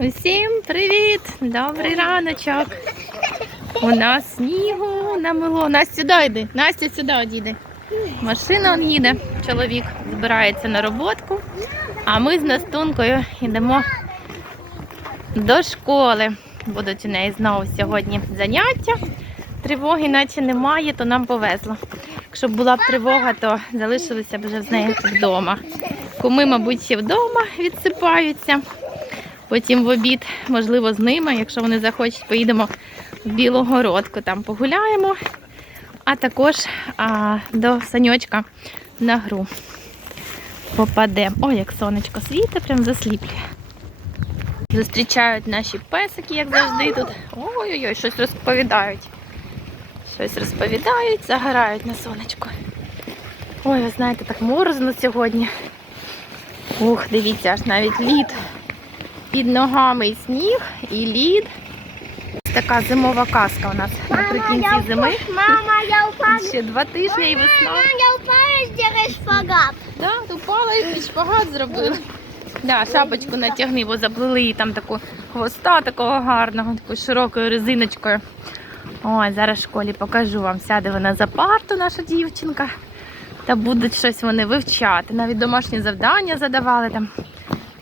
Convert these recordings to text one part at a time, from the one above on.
Усім привіт! Добрий раночок. У нас снігу намило. Настя, сюди йди. Настя сюди одійди. Машина он їде. Чоловік збирається на роботку, а ми з Настункою йдемо до школи. Будуть у неї знову сьогодні заняття. Тривоги наче немає, то нам повезло. Якщо б була б тривога, то залишилися б вже з нею вдома. Куми, мабуть, ще вдома відсипаються. Потім в обід, можливо, з ними, якщо вони захочуть, поїдемо в Білогородку, там погуляємо, а також а, до саньочка на гру попадемо. Ой, як сонечко світить, прям засліплює. Зустрічають наші песики, як завжди тут. Ой-ой-ой, щось розповідають. Щось розповідають, загорають на сонечко. Ой, ви знаєте, так морозно сьогодні. Ух, дивіться, аж навіть лід. Під ногами сніг, і лід. Така зимова казка у нас наприкінці зими. Мама, я упала. Ще два тижні і весна. Мама, я упала, сделай шпагат. Да, упала і шпагат зробила. Да, шапочку натягни, бо заплели їй там таку хвоста такого гарного, такою широкою резиночкою. Ой, зараз в школі покажу вам. Сяде вона за парту, наша дівчинка. Та будуть щось вони вивчати. Навіть домашні завдання задавали там.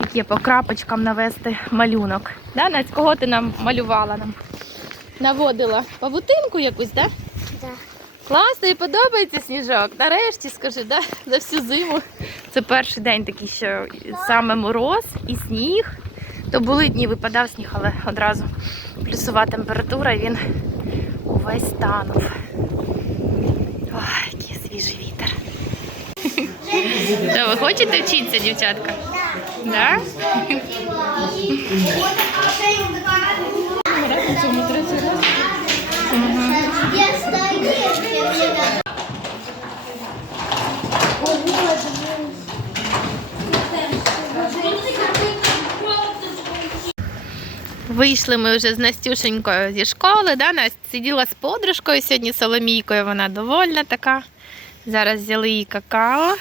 Такі по крапочкам навести малюнок. Да, Настя, кого ти нам малювала нам? Наводила павутинку якусь, да? Да. Класно і подобається сніжок. Нарешті скажи, да? за всю зиму. Це перший день такий, що саме мороз і сніг. То були дні, випадав сніг, але одразу плюсова температура, він увесь танув. Ой, який свіжий вітер. Ви хочете вчитися, дівчатка? Да? Вийшли ми вже з Настюшенькою зі школи. Да? Настя сиділа з подружкою сьогодні Соломійкою, вона довольна така. Зараз взяли їй какао,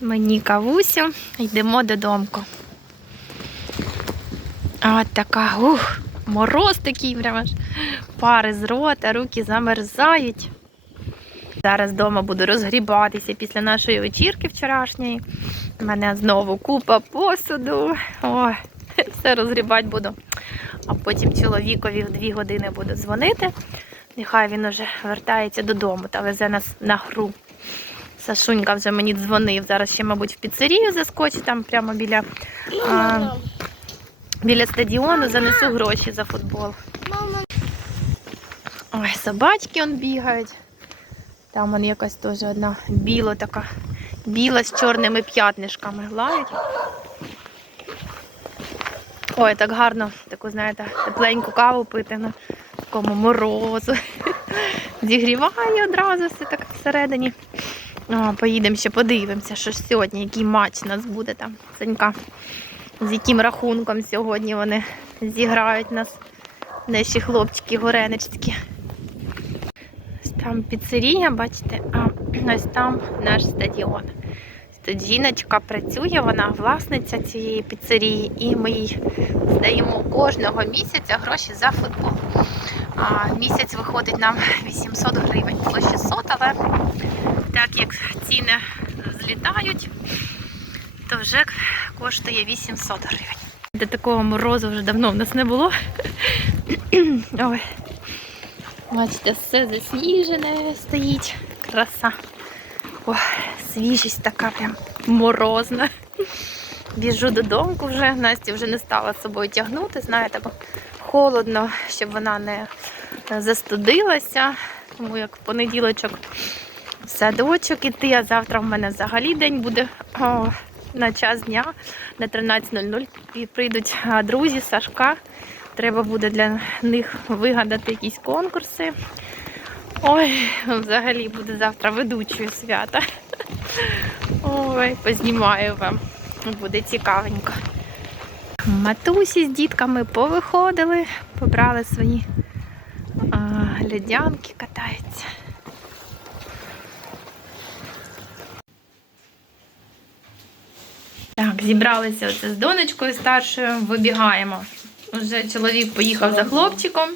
мені кавусю, йдемо додому. От така, ух, мороз такий, прямо аж пари з рота, руки замерзають. Зараз вдома буду розгрібатися після нашої вечірки вчорашньої. У мене знову купа посуду. Ой, все розгрібати буду. А потім чоловікові в дві години буду дзвонити. Нехай він уже вертається додому та везе нас на гру. Сашунька вже мені дзвонив. Зараз ще, мабуть, в піцерію заскочить там прямо біля, а, біля стадіону, занесу гроші за футбол. Ой, собачки он бігають. Там он якась теж одна біла така, біла з чорними п'ятнишками лають. Ой, так гарно, таку, знаєте, тепленьку каву пити на такому морозу. Зігріває одразу все так всередині. О, поїдемо ще подивимося, що ж сьогодні, який матч у нас буде там. Санька, з яким рахунком сьогодні вони зіграють нас, наші хлопчики горенички. Ось там піцерія, бачите, а ось там наш стадіон. Тут жіночка працює, вона власниця цієї піцерії, і ми їй здаємо кожного місяця гроші за футбол. А, місяць виходить нам 800 гривень, було 600, але як ціни злітають, то вже коштує 800 гривень. До такого морозу вже давно в нас не було. Ой. Бачите, все засніжене стоїть. Краса. Ой, свіжість така прям морозна. Біжу додому вже. Насті вже не стала з собою тягнути, знаєте, бо холодно, щоб вона не застудилася. Тому як в понеділочок в садочок іти, а завтра в мене взагалі день буде о, на час дня на 13.00 і прийдуть друзі, Сашка. Треба буде для них вигадати якісь конкурси. Ой, взагалі буде завтра ведучою свята. Ой, познімаю вам. Буде цікавенько. Матусі з дітками повиходили, побрали свої а, льодянки, катаються. Так, Зібралися оце з донечкою старшою, вибігаємо. Уже чоловік поїхав за хлопчиком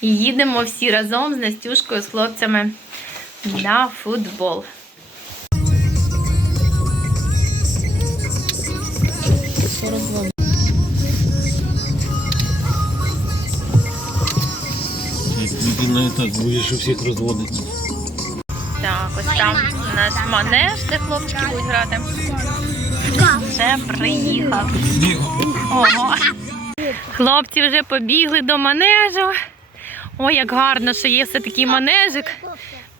і їдемо всі разом з Настюшкою, з хлопцями на футбол. Ти так будеш у всіх розводити. Так, ось там наш манеж, де хлопчики будуть грати. Вже приїхав. Ого. Хлопці вже побігли до манежу. Ой, як гарно, що є все такий манежик.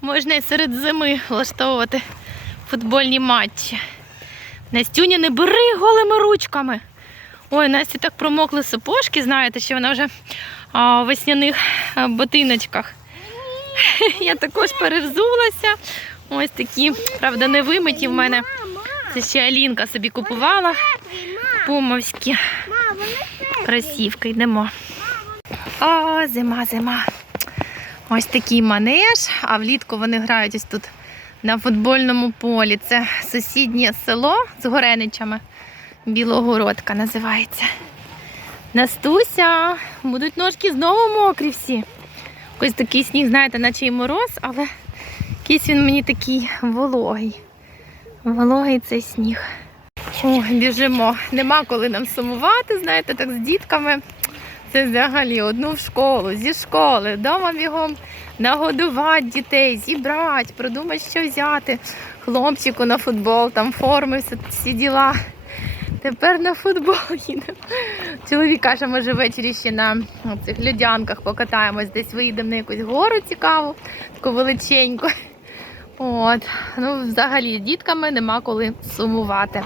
Можна і серед зими влаштовувати футбольні матчі. Настюня, не бери голими ручками. Ой, Насті так промокли сапожки, знаєте, що вона вже а, в весняних ботиночках. Я також перевзулася. Ось такі, правда, не вимиті в мене. Це ще Алінка собі купувала. Пумовські кросівки. Йдемо. О, зима, зима. Ось такий манеж, а влітку вони грають ось тут на футбольному полі. Це сусіднє село з Гореничами. Білогородка називається. Настуся, будуть ножки знову мокрі всі. Ось такий сніг, знаєте, наче й мороз, але якийсь він мені такий вологий. Вологий цей сніг. О, біжимо. Нема коли нам сумувати, знаєте, так з дітками. Це взагалі одну в школу, зі школи, вдома бігом нагодувати дітей, зібрати, продумати, що взяти. Хлопчику на футбол, там форми, всі, діла. Тепер на футбол їдемо. Чоловік каже, може ввечері ще на ну, цих льодянках покатаємось, десь виїдемо на якусь гору цікаву, таку величеньку. От. Ну, взагалі, дітками нема коли сумувати.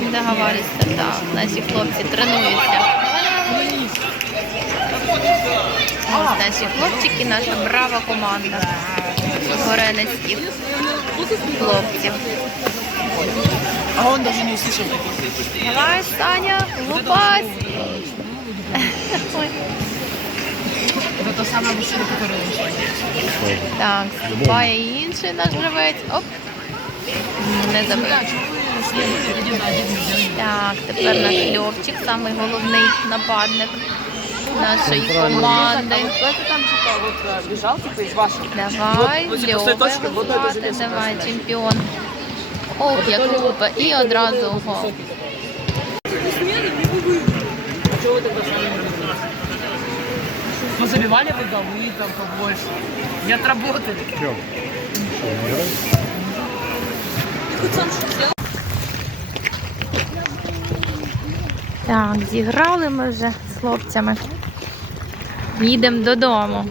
Договорюся, так. Наші хлопці тренуються. Ось наші хлопчики, наша брава команда горенецьких хлопців. А он даже не услышал. Давай, Саня, лупась. Ой. Это то самое мужчина, который ушел. Так, ступає інший наш гравець. Оп. Не забив. Так, тепер наш Льовчик, самий головний нападник нашої команди. Кто это там типа вот э, бежал, типа из ваших? Давай, Вот, вот после Льова точки, вот это визвати, железо давай, красное. чемпіон. Ох, як лупа. І одразу гол. А чего вы тогда сами не разбираетесь? Ну, забивали вы голы там побольше. Не отработали. Так, зіграли ми вже з хлопцями. Їдемо додому.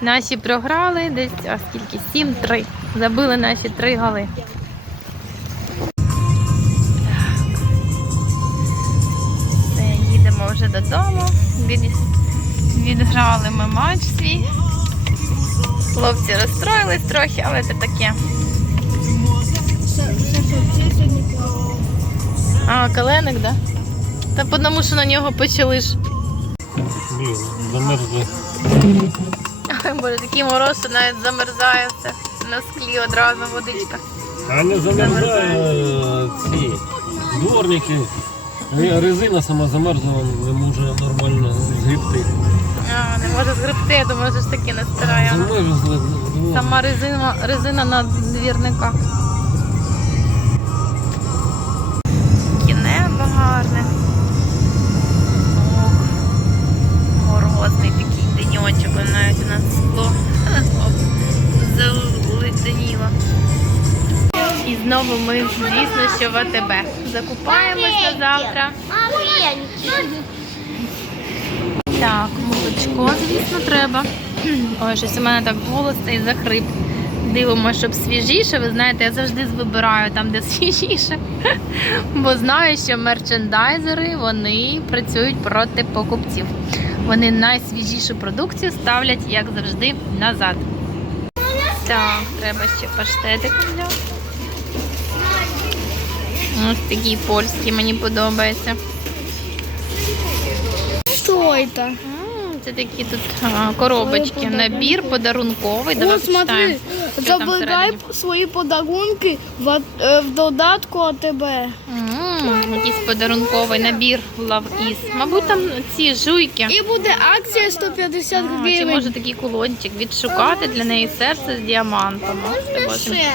Наші програли десь, а скільки? 7-3. Забили наші три голи. Додому. Від... Відграли ми матч свій. Хлопці розстроїлись трохи, але це таке. А, коленик, да? Та тому, що на нього почали ж. Блін, замерзли. Боже, такий мороз, що навіть замерзає все. На склі одразу водичка. А не замерзає е, ці дворники. Ре- Резина сама замерзла, не може нормально згрібти. А, не може згребти, я думаю, що ж таки не стирає. ну, Сама резина, резина на двірниках. Таке небо гарне. Ох, морозний такий деньочок, у нас знову ми, звісно, що в АТБ. Закупаємось на завтра. Так, молочко, звісно, треба. Ой, щось у мене так голос і захрип. Дивимося, щоб свіжіше. Ви знаєте, я завжди вибираю там, де свіжіше. Бо знаю, що мерчендайзери вони працюють проти покупців. Вони найсвіжішу продукцію ставлять, як завжди, назад. Так, треба ще паштетик взяти. Ось такий польський мені подобається. Это? М, це такі тут а, коробочки. Набір подарунковий. Давай О, смотри, почитаємо. забирай свої подарунки в, е, в додатку АТБ. М, Якийсь подарунковий набір Love Is. Мабуть, там ці жуйки. І буде акція 150 А, Чи може такий кулончик відшукати для неї серце з діамантом. Боже. Ще.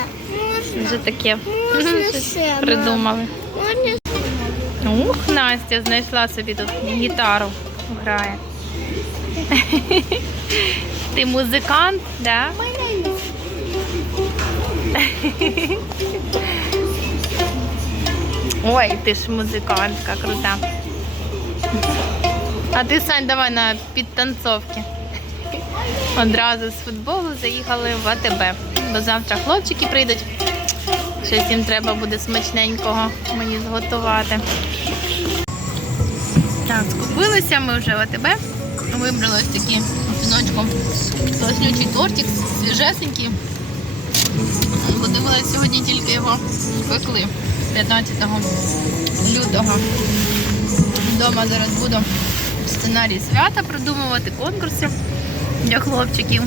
Вже таке Придумали. Ух, Настя знайшла собі тут гітару. Грає. Ти музикант, да? Ой, ти ж музикантка крута. А ти, Сань, давай на підтанцовки. Одразу з футболу заїхали в АТБ. Бо завтра хлопчики прийдуть. Щось їм треба буде смачненького мені зготувати. Так, скупилися ми вже в АТБ. Вибрали ось такі піночком класнючий тортик, свіжесенький. Подивилися сьогодні тільки його спекли 15 лютого. Вдома зараз буду сценарій свята придумувати, конкурси для хлопчиків.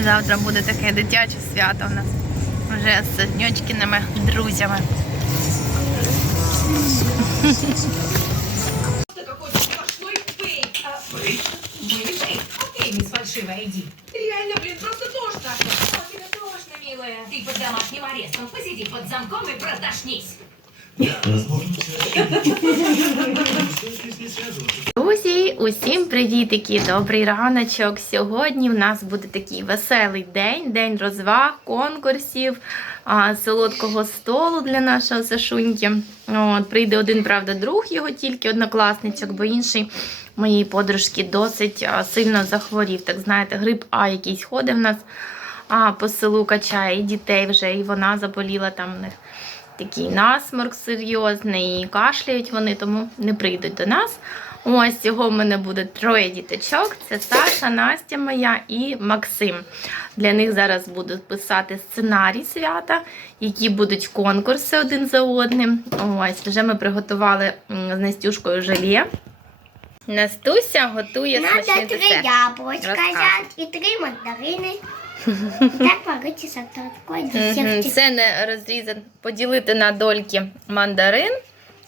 І завтра буде таке дитяче свято у нас. Вже з Ньочкіними друзями. А, Фальшивая, иди. Реально, блин, просто тошно. Тебе тошно, милая. Ты под домашним арестом. Посиди под замком и протошнись. Друзі, усім привітики! Добрий раночок. Сьогодні в нас буде такий веселий день, день розваг, конкурсів, солодкого столу для нашого Сашуньки. От, прийде один, правда, друг його тільки однокласничок, бо інший моєї подружки досить сильно захворів. Так знаєте, грип А якийсь ходить в нас а, по селу качає, і дітей вже, і вона заболіла там в них такий насморк серйозний, і кашляють вони, тому не прийдуть до нас. Ось цього в мене буде троє діточок. Це Саша, Настя моя і Максим. Для них зараз буду писати сценарій свята, які будуть конкурси один за одним. Ось вже ми приготували з Настюшкою желе. Настуся готує Надо смачний три десерт. яблочка взять и три мандарины. Так такой Мгм. Це не розрізати, поділити на дольки мандарин,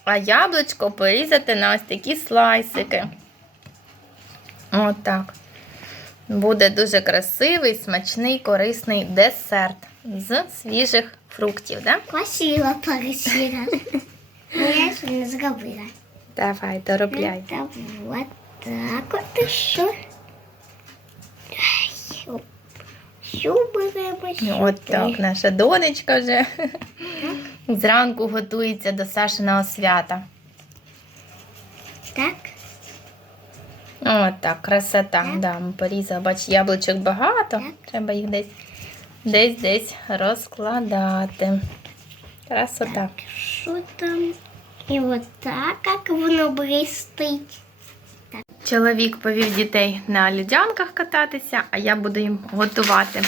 а яблучко порізати на ось такі слайсики. От так. Буде дуже красивий, смачний, корисний десерт з свіжих фруктів. Да? Красиво порисила. Я еще не забыла. Давай, доробляй. Вот так вот еще. Щубаємо От так, наша донечка вже зранку готується до Сашиного свята. Так. От так, красота. Так. Да, ми порізали. Бач, яблучок багато. Так. Треба їх десь десь десь розкладати. Красота. Так, що там? І от так, як воно блистить. Чоловік повів дітей на людянках кататися, а я буду їм готувати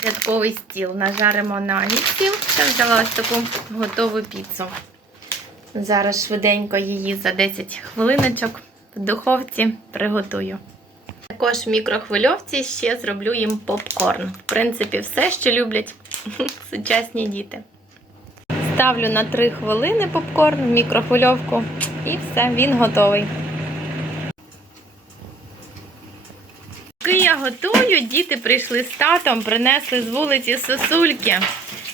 святковий стіл. Нажаримо на стіл. Я взяла ось таку готову піцу. Зараз швиденько її за 10 хвилиночок в духовці приготую. Також в мікрохвильовці ще зроблю їм попкорн. В принципі, все, що люблять сучасні діти. Ставлю на 3 хвилини попкорн в мікрохвильовку і все, він готовий. Поки я готую, діти прийшли з татом, принесли з вулиці сосульки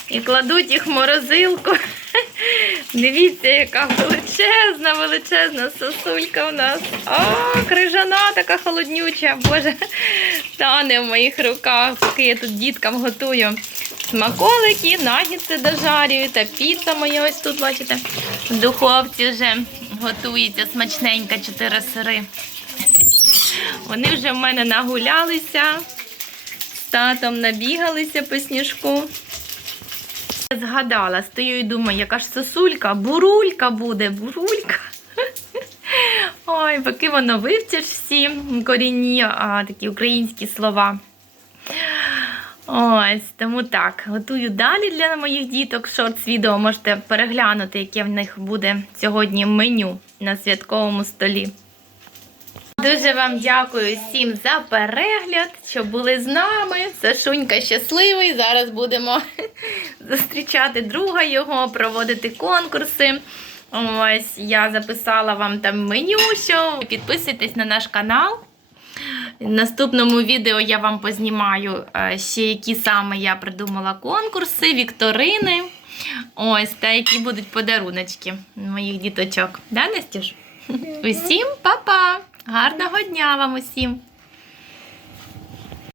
і кладуть їх в морозилку. Дивіться, яка величезна, величезна сосулька у нас. О, крижана така холоднюча. Боже, тане в моїх руках, поки я тут діткам готую. Смаколики, нагідці дожарюю та піца моя ось тут, бачите, в духовці вже готується смачненька, чотири сири. Вони вже в мене нагулялися, з татом набігалися по сніжку. Я Згадала, стою і думаю, яка ж сосулька, бурулька буде, бурулька. Ой, поки воно вивчиш всі корінні а, такі українські слова. Ось, тому так, готую далі для моїх діток. Шортс відео можете переглянути, яке в них буде сьогодні меню на святковому столі. Дуже вам дякую всім за перегляд, що були з нами. Сашунька щасливий. Зараз будемо зустрічати друга його, проводити конкурси. Ось я записала вам там меню, що підписуйтесь на наш канал. В наступному відео я вам познімаю е, ще які саме я придумала конкурси, вікторини. Ось, та які будуть подаруночки моїх діточок. Да, Настюш? Усім па-па! Гарного дня вам усім!